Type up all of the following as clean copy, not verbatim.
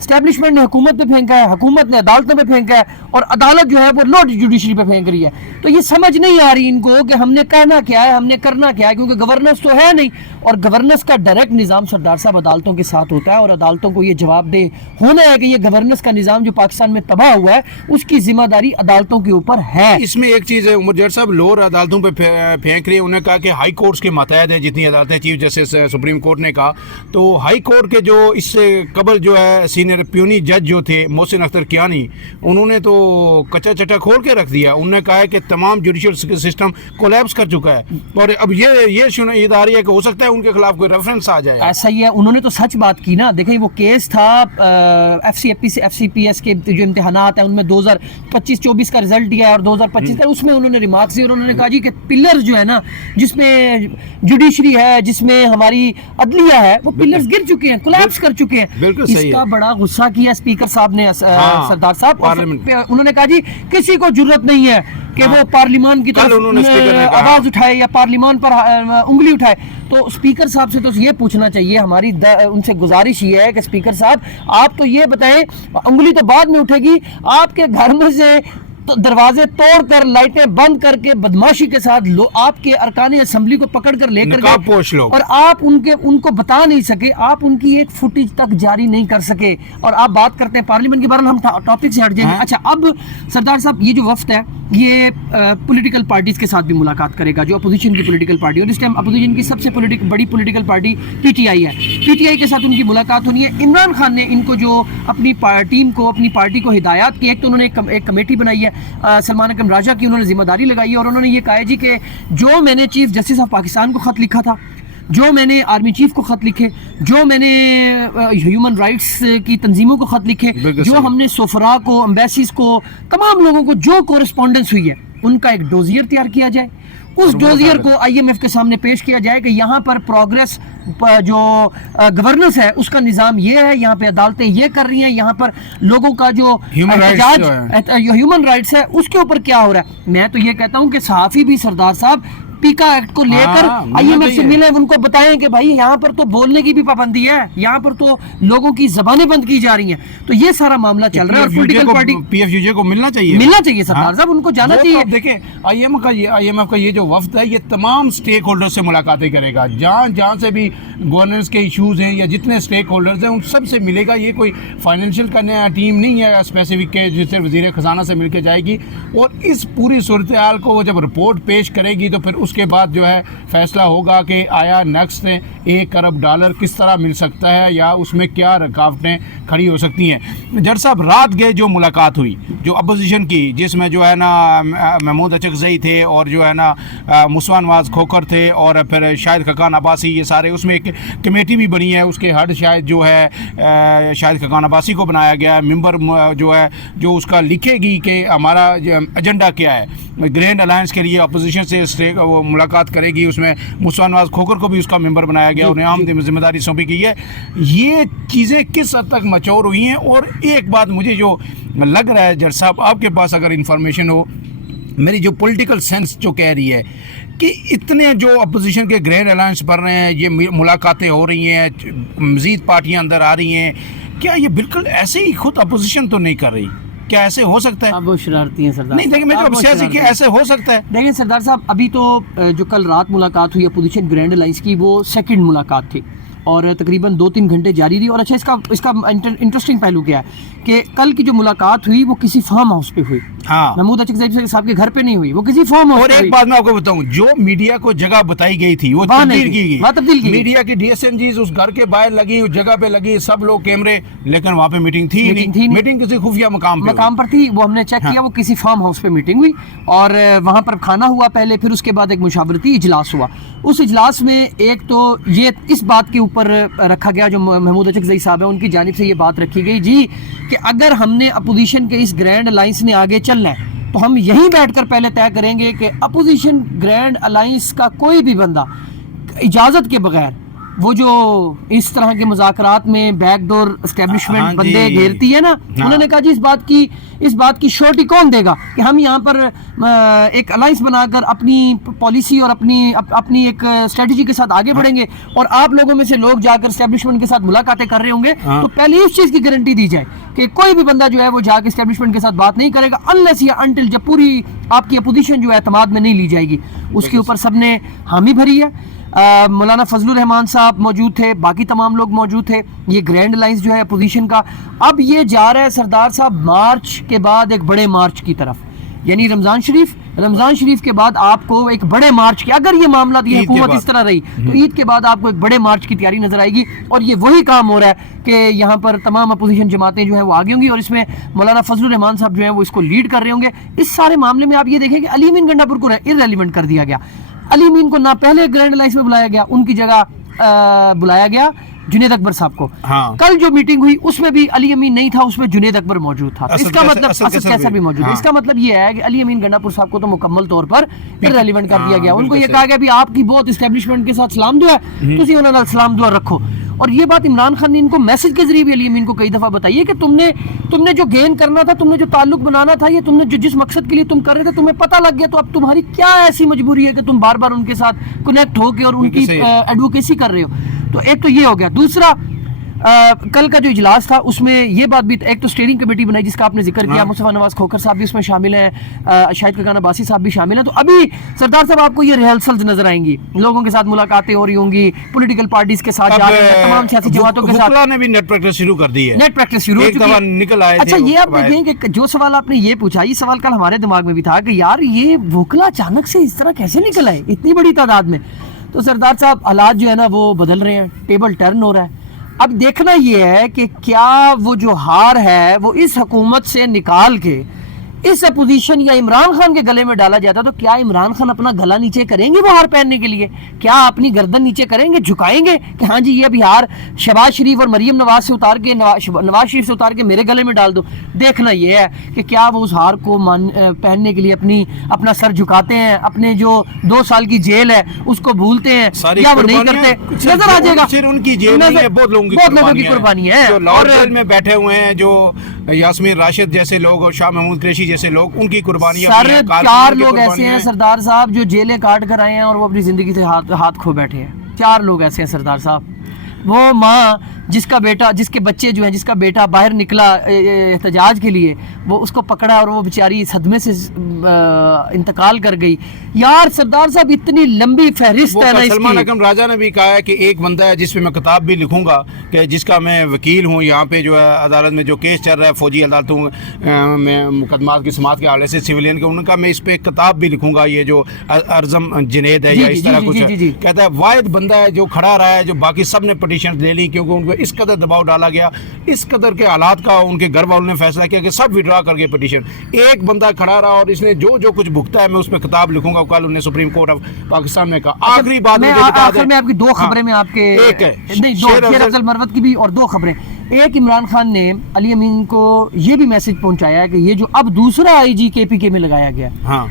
Establishment نے حکومت پہ پھینکا ہے, حکومت نے عدالتوں پہ پھینکا ہے, اور عدالت جو ہے وہ لو جوڈیشری پہ پھینک رہی ہے. تو یہ سمجھ نہیں آ رہی ان کو کہ ہم نے کہنا کیا ہے, ہم نے کرنا کیا ہے, کیونکہ گورننس تو ہے نہیں, اور گورننس کا ڈائریکٹ نظام سردار صاحب عدالتوں کے ساتھ ہوتا ہے, اور عدالتوں کو یہ جواب دہ ہونا ہے کہ یہ گورننس کا نظام جو پاکستان میں تباہ ہوا ہے اس کی ذمہ داری عدالتوں کے اوپر ہے. اس میں ایک چیز ہے عمر جٹ صاحب, لوور عدالتوں پہ پھینک رہی ہے. انہوں نے کہا کہ ہائی کورٹس کے ماتحت ہیں جتنی عدالتیں, چیف جسٹس سپریم کورٹ نے کہا, تو ہائی کورٹ کے جو اس سے قبل جو ہے سینئر پیونی جج جو تھے محسن اختر کیانی, انہوں نے تو کچا چٹا کھول کے رکھ دیا. انہوں نے کہا ہے کہ تمام جوڈیشل سسٹم کولیپس کر چکا ہے, اور اب یہ شنید آ رہی ہے کہ ہو سکتا ہے ان کے خلاف کوئی ریفرنس آ جائے. ایسا ہی ہے, انہوں نے تو سچ بات کی نا. دیکھیں وہ کیس تھا ایف سی پی ایس کے جو امتحانات ہیں ان میں 2025-24 کا رزلٹ دیا ہے, اور 2025 کا, اس میں انہوں نے ریمارکس دی, اور انہوں نے کہا جی کہ پلرز جو ہے نا, جس میں جوڈیشری ہے, جس میں ہماری عدلیہ ہے, وہ پلرز گر چکے ہیں, کولیپس کر چکے ہیں. اس کا بڑا غصہ کیا اسپیکر صاحب نے, سردار صاحب, انہوں نے کہا جی کسی کو جرت نہیں ہے کہ وہ پارلیمان کی طرف آواز اٹھائے یا پارلیمان پر انگلی اٹھائے. تو اسپیکر صاحب سے تو یہ پوچھنا چاہیے, ہماری ان سے گزارش یہ ہے کہ اسپیکر صاحب آپ تو یہ بتائیں, انگلی تو بعد میں اٹھے گی, آپ کے گھر میں سے دروازے توڑ کر لائٹیں بند کر کے بدماشی کے ساتھ آپ کے ارکان اسمبلی کو پکڑ کر لے کر گئے, اور آپ ان کو بتا نہیں سکے, آپ ان کی ایک فوٹیج تک جاری نہیں کر سکے, اور آپ بات کرتے ہیں پارلیمنٹ کے بارے میں. ہم ٹاپک سے ہٹ جائیں گے. اچھا, اب سردار صاحب یہ جو وفد ہے یہ پولیٹیکل پارٹیز کے ساتھ بھی ملاقات کرے گا, جو اپوزیشن کی پولیٹیکل پارٹی, اور اس ٹائم اپوزیشن کی سب سے بڑی political party P T I ہے. پی ٹی آئی کے ساتھ ان کی ملاقات ہونی ہے. عمران خان نے ان کو جو اپنی ٹیم کو, اپنی پارٹی کو ہدایات کی, ایک تو انہوں نے ایک کمیٹی بنائی ہے, سلمان اکرم راجہ کی انہوں نے ذمہ داری لگائی ہے, اور انہوں نے یہ کہا ہے جی کہ جو میں نے چیف جسٹس آف پاکستان کو خط لکھا تھا, جو میں نے آرمی چیف کو خط لکھے, جو میں نے ہیومن رائٹس کی تنظیموں کو خط لکھے, جو ہم نے سفراء کو, امبیسیز کو, تمام لوگوں کو جو کورسپونڈنس ہوئی ہے, ان کا ایک ڈوزیر تیار کیا جائے. اس ڈوزیر کو آئی ایم ایف کے سامنے پیش کیا جائے کہ یہاں پر پروگریس جو گورننس ہے اس کا نظام یہ ہے, یہاں پہ عدالتیں یہ کر رہی ہیں, یہاں پر لوگوں کا جو ہیومن رائٹس ہے اس کے اوپر کیا ہو رہا ہے. میں تو یہ کہتا ہوں کہ صحافی بھی سردار صاحب پیکا ایکٹ کو لے کر آئی ایم ایف سے ملیں, ان کو بتائیں کہ بھائی یہاں پر تو بولنے کی بھی پابندی ہے, یہاں پر تو لوگوں کی زبانیں بند کی جا رہی ہیں. تو یہ سارا معاملہ چل رہا ہے, اور political party P F U J کو ملنا چاہیے سردار صاحب, ان کو جانا چاہیے. دیکھیں آئی ایم ایف کا یہ جو وفد ہے یہ تمام سٹیک ہولڈر سے ملاقاتیں کرے گا, جہاں سے بھی گورننس کے ایشوز ہیں یا جتنے سٹیک ہولڈرز ہیں ان سب سے ملے گا. یہ کوئی فائنینشیل کرنے ٹیم نہیں ہے اسپیسیفک کے جس سے وزیر خزانہ سے مل کے جائے گی, اور اس پوری صورتحال کو وہ جب رپورٹ پیش کرے گی تو پھر اس کے بعد جو ہے فیصلہ ہوگا کہ آیا نیکسٹ $1 ارب کس طرح مل سکتا ہے, یا اس میں کیا رکاوٹیں کھڑی ہو سکتی ہیں. جج صاحب, رات گئے جو ملاقات ہوئی جو اپوزیشن کی, جس میں جو ہے نا محمود اچکزئی تھے, اور جو ہے نا مصطفیٰ نواز کھوکھر تھے, اور پھر شاہد خاقان عباسی, یہ سارے, اس میں ایک کمیٹی بھی بنی ہے, اس کے ہیڈ شاید جو ہے شاہد خاقان عباسی کو بنایا گیا ہے. ممبر جو ہے جو اس کا لکھے گی کہ ہمارا ایجنڈا کیا ہے, گرینڈ الائنس کے لیے اپوزیشن سے وہ ملاقات کرے گی. اس میں مصطفیٰ نواز کھوکھر کو بھی اس کا ممبر بنایا گیا, انہیں عام ذمہ داری سونپی گئی ہے. یہ چیزیں کس حد تک میچور ہوئی ہیں؟ اور ایک بات مجھے جو لگ رہا ہے جج صاحب, آپ کے پاس اگر انفارمیشن ہو, میری جو پولیٹیکل سینس جو کہہ رہی ہے کہ اتنے جو اپوزیشن کے گرینڈ الائنس بن رہے ہیں, یہ ملاقاتیں ہو رہی ہیں, مزید پارٹیاں اندر آ رہی ہیں, کیا یہ بالکل ایسے ہی خود اپوزیشن تو نہیں کر رہی؟ کیا ایسے ہو سکتا ہے؟ اب وہ شرارتی ہیں سردار. نہیں دیکھیں, میں تو سیاسی کہ ایسے ہو سکتا ہے. دیکھیں سردار صاحب, ابھی تو جو کل رات ملاقات ہوئی اپوزیشن گرینڈ الائنس کی, وہ سیکنڈ ملاقات تھی, اور تقریباً 2-3 گھنٹے جاری رہی. اور اچھا, اس کا انٹرسٹنگ پہلو کیا ہے کہ کل کی جو ملاقات ہوئی وہ کسی فارم ہاؤس پہ ہوئی, محمود اچکزئی صاحب کے گھر پہ نہیں ہوئی, وہ کسی فارم ہاؤس. اور ایک بات میں آپ کو بتاؤں, جو میڈیا کو جگہ بتائی گئی تھی وہ تبدیل کی گئی. میڈیا کی ڈی ایس این جیز اس گھر کے باہر لگی, اس جگہ پہ لگی, سب لوگ کیمرے, لیکن وہاں پہ میٹنگ تھی نہیں. میٹنگ کسی خفیہ مقام پر تھی, وہ ہم نے چیک کیا, وہ کسی فارم ہاؤس پہ میٹنگ ہوئی, اور وہاں پر کھانا ہوا پہلے, پھر اس کے بعد ایک مشاورتی اجلاس ہوا. اس اجلاس میں ایک تو یہ اس بات کے اوپر رکھا گیا, جو محمود اچکزئی صاحب ہیں ان کی جانب سے یہ بات رکھی گئی جی کہ اگر ہم نے اپوزیشن کے اس گرینڈ الائنس نے آگے چلنا ہے تو ہم یہیں بیٹھ کر پہلے طے کریں گے کہ اپوزیشن گرینڈ الائنس کا کوئی بھی بندہ اجازت کے بغیر, وہ جو اس طرح کے مذاکرات میں بیک ڈور اسٹیبلشمنٹ بندے گھیرتی ہے نا, انہوں نے کہا جی اس بات کی اس بات کی شورٹی کون دے گا کہ ہم یہاں پر ایک الائنس بنا کر اپنی پالیسی اور اپنی ایک اسٹریٹجی کے ساتھ آگے بڑھیں گے اور آپ لوگوں میں سے لوگ جا کر اسٹیبلشمنٹ کے ساتھ ملاقاتیں کر رہے ہوں گے تو پہلے اس چیز کی گارنٹی دی جائے کہ کوئی بھی بندہ جو ہے وہ جا کے اسٹیبلشمنٹ کے ساتھ بات نہیں کرے گا انلیس یا انٹل جب پوری آپ کی اپوزیشن جو ہے اعتماد میں نہیں لی جائے گی. اس کے اوپر سب نے حامی بھری ہے. مولانا فضل الرحمان صاحب موجود تھے, باقی تمام لوگ موجود تھے. یہ گرینڈ الائنس جو ہے اپوزیشن کا اب یہ جا رہا ہے سردار صاحب مارچ کے بعد ایک بڑے مارچ کی طرف, یعنی رمضان شریف کے بعد آپ کو ایک بڑے مارچ کی, اگر یہ معاملات یہ حکومت اس طرح رہی تو عید کے بعد آپ کو ایک بڑے مارچ کی تیاری نظر آئے گی. اور یہ وہی کام ہو رہا ہے کہ یہاں پر تمام اپوزیشن جماعتیں جو ہیں وہ آگے ہوں گی اور اس میں مولانا فضل الرحمان صاحب جو ہیں وہ اس کو لیڈ کر رہے ہوں گے. اس سارے معاملے میں آپ یہ دیکھیں کہ علی امین گنڈا پور کو ارریلیونٹ کر دیا گیا. علی امین کو نہ پہلے گرینڈ الائنس میں بلایا گیا, ان کی جگہ بلایا گیا جنید اکبر صاحب کو. کل جو میٹنگ ہوئی اس میں بھی علی امین نہیں تھا, اس میں جنید اکبر موجود تھا. اس کا مطلب اسد کیسر بھی موجود ہے. اس کا مطلب یہ ہے کہ علی امین گنڈا پور صاحب کو تو مکمل طور پر ارریلیونٹ کر دیا گیا. ان کو یہ کہا گیا بھی آپ کی بہت اسٹیبلشمنٹ کے ساتھ سلام دعا ہے, تسی انہاں نال سلام دعا رکھو. اور یہ بات عمران خان نے ان کو میسج کے ذریعے بھی علی امین کو کئی دفعہ بتائی ہے کہ تم نے جو گین کرنا تھا, تم نے جو تعلق بنانا تھا, یہ تم نے جس مقصد کے لیے تم کر رہے تھے تمہیں پتہ لگ گیا, تو اب تمہاری کیا ایسی مجبوری ہے کہ تم بار بار ان کے ساتھ کنیکٹ ہو کے اور ان کی ایڈوکیسی کر رہے ہو. تو ایک تو یہ ہو گیا. دوسرا کل کا جو اجلاس تھا اس میں یہ بات بھی, ایک تو اسٹیئرنگ کمیٹی بنائی جس کا آپ نے ذکر کیا, مصطفیٰ نواز کھوکھر صاحب بھی اس میں شامل ہیں, شاہد کاکان عباسی صاحب بھی شامل ہیں. تو ابھی سردار صاحب آپ کو یہ ریہرسلز نظر آئیں گی, لوگوں کے ساتھ ملاقاتیں ہو رہی ہوں گی, پولیٹیکل پارٹیز کے ساتھ جا رہے ہیں, تمام سیاسی جماعتوں کے ساتھ نے بھی نیٹ پریکٹس شروع کر دی ہے. نیٹ پریکٹس شروع ہو چکی ہے, نکل آئے. اچھا یہ آپ دیکھیں کہ جو سوال آپ نے یہ پوچھا, یہ سوال کل ہمارے دماغ میں بھی تھا کہ یار یہ وکلا اچانک سے اس طرح کیسے نکل آئے اتنی بڑی تعداد میں. تو سردار صاحب حالات جو ہے نا وہ بدل رہے ہیں, ٹیبل ٹرن ہو رہا ہے. اب دیکھنا یہ ہے کہ کیا وہ جو ہار ہے وہ اس حکومت سے نکال کے اس اپوزیشن یا عمران خان کے گلے میں ڈالا جاتا, تو کیا عمران خان اپنا گلا نیچے کریں گے وہ ہار پہننے کے لیے؟ کیا اپنی گردن نیچے کریں گے, جھکائیں گے کہ ہاں جی یہ ابھی ہار شہباز شریف اور مریم نواز سے اتار کے, نواز شریف سے اتار کے میرے گلے میں ڈال دو؟ دیکھنا یہ ہے کہ کیا وہ اس ہار کو پہننے کے لیے اپنا سر جھکاتے ہیں, اپنے جو 2 سال کی جیل ہے اس کو بھولتے ہیں, یا وہ نہیں کرتے. نظر آ جائے گا ان کی جیل نہیں ہے, بہت لوگوں کی قربانی ہے. اور جیل میں بیٹھے ہوئے ہیں جو یاسمین راشد جیسے لوگ اور شاہ محمود قریشی جیسے لوگ, ان کی قربانیاں. سر 4 لوگ ایسے ہیں سردار صاحب جو جیلیں کاٹ کر آئے ہیں اور وہ اپنی زندگی سے ہاتھ کھو بیٹھے ہیں. 4 لوگ ایسے ہیں سردار صاحب. وہ ماں جس کے بچے جو ہیں, جس کا بیٹا باہر نکلا احتجاج کے لیے, وہ اس کو پکڑا اور وہ بیچاری صدمے سے انتقال کر گئی. یار سردار صاحب اتنی لمبی فہرست ہے نا اس کی. سلمان اکرم راجہ نے بھی کہا ہے کہ ایک بندہ ہے جس پہ میں کتاب بھی لکھوں گا, کہ جس کا میں وکیل ہوں, یہاں پہ جو ہے عدالت میں جو کیس چل رہا ہے فوجی عدالتوں میں مقدمات کی سماعت کے حوالے سے سویلین کے, ان کا میں اس پہ کتاب بھی لکھوں گا. یہ جو ارزم جنید ہے یا اس طرح کچھ کہتا ہے, واحد بندہ ہے جو کھڑا رہا ہے, جو باقی سب نے پٹیشن لے لی کیونکہ ان کو اس قدر دباؤ ڈالا گیا, اس قدر کے حالات کا ان کے گھر والوں نے فیصلہ کیا کہ سب وڈرا کر گئے پٹیشن. ایک بندہ کھڑا رہا اور اس نے جو کچھ بھگتا ہے میں اس پہ کتاب لکھوں گا. کل انہوں نے سپریم کورٹ آف پاکستان میں کہا. آخری بات میں آپ کی 2 خبریں میں آپ کے شیر افضل مروت کی بھی, اور 2 خبریں. ایک, عمران خان نے علی امین کو یہ بھی میسج پہنچایا ہے کہ یہ جو اب دوسرا آئی جی کے پی کے میں لگایا گیا,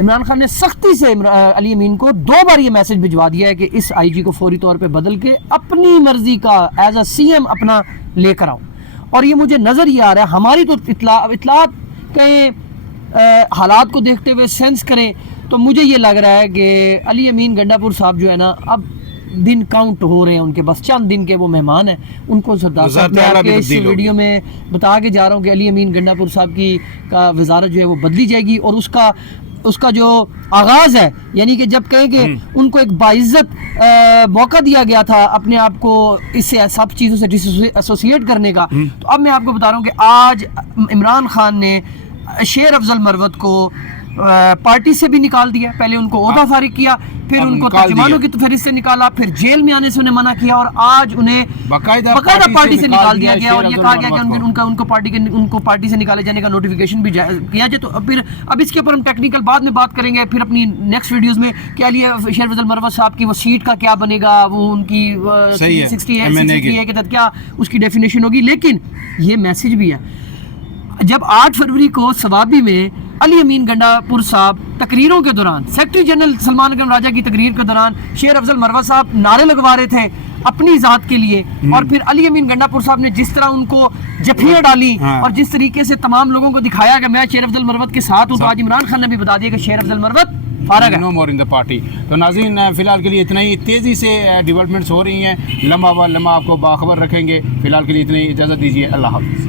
عمران خان نے سختی سے علی امین کو 2 بار یہ میسج بھجوا دیا ہے کہ اس آئی جی کو فوری طور پہ بدل کے اپنی مرضی کا ایز اے سی ایم اپنا لے کر آؤ. اور یہ مجھے نظر یہ آ رہا ہے, ہماری تو اطلاعات کہیں حالات کو دیکھتے ہوئے سینس کریں تو مجھے یہ لگ رہا ہے کہ علی امین گنڈا پور صاحب جو ہے نا اب دن کاؤنٹ ہو رہے ہیں ان کے, بس چند دن کے وہ مہمان ہیں. ان کو سردار صاحب میں آپ کے اس ویڈیو میں بتا کے جا رہا ہوں کہ علی امین گنڈا پور صاحب کی کا وزارت جو ہے وہ بدلی جائے گی, اور اس کا جو آغاز ہے, یعنی کہ جب کہیں کہ ان کو ایک باعزت موقع دیا گیا تھا اپنے آپ کو اس سے سب چیزوں سے ڈس ایسوسیٹ کرنے کا, تو اب میں آپ کو بتا رہا ہوں کہ آج عمران خان نے شیر افضل مروت کو پارٹی سے بھی نکال دیا. پہلے ان کو عہدہ فارغ کیا, پھر ان کو ترجمانوں کی فہرست سے نکالا, پھر جیل میں آنے سے انہیں منع کیا, اور آج انہیں باقاعدہ پارٹی سے نکال دیا گیا. اور یہ کہا گیا کہ ان کو پارٹی سے نکالے جانے کا نوٹیفیکیشن بھی کیا جائے. تو پھر اب اس کے اوپر ہم ٹیکنیکل بعد میں بات کریں گے پھر اپنی نیکسٹ ویڈیوز میں. کیا لیے شیر فضل مروت صاحب کی وہ سیٹ کا کیا بنے گا, وہ ان کی 60 کے تحت کیا اس کی ڈیفینیشن ہوگی. لیکن یہ میسج بھی ہے, جب 8 فروری کو ثوابی میں علی امین گنڈا پور صاحب تقریروں کے دوران, سیکرٹری جنرل سلمان اکرم راجہ کی تقریر کے دوران شیر افضل مروت صاحب نعرے لگوا رہے تھے, اپنی ذات کے لیے، اور پھر علی امین گنڈا پور صاحب نے جس طرح ان کو جفیاں ڈالی اور جس طریقے سے تمام لوگوں کو دکھایا کہ میں شیر افضل مروت کے ساتھ ہوں، تو آج عمران خان نے بھی بتا دیا کہ شیر افضل مروت فارغ ہے، نو مور ان دا پارٹی. تو ناظرین فی الحال کے لیے اتنا ہی. تیزی سے ڈیولپمنٹس ہو رہی ہیں، لمحہ آپ کو باخبر رکھیں گے. فی الحال کے لیے اتنا ہی، اجازت دیجیے. اللہ حافظ.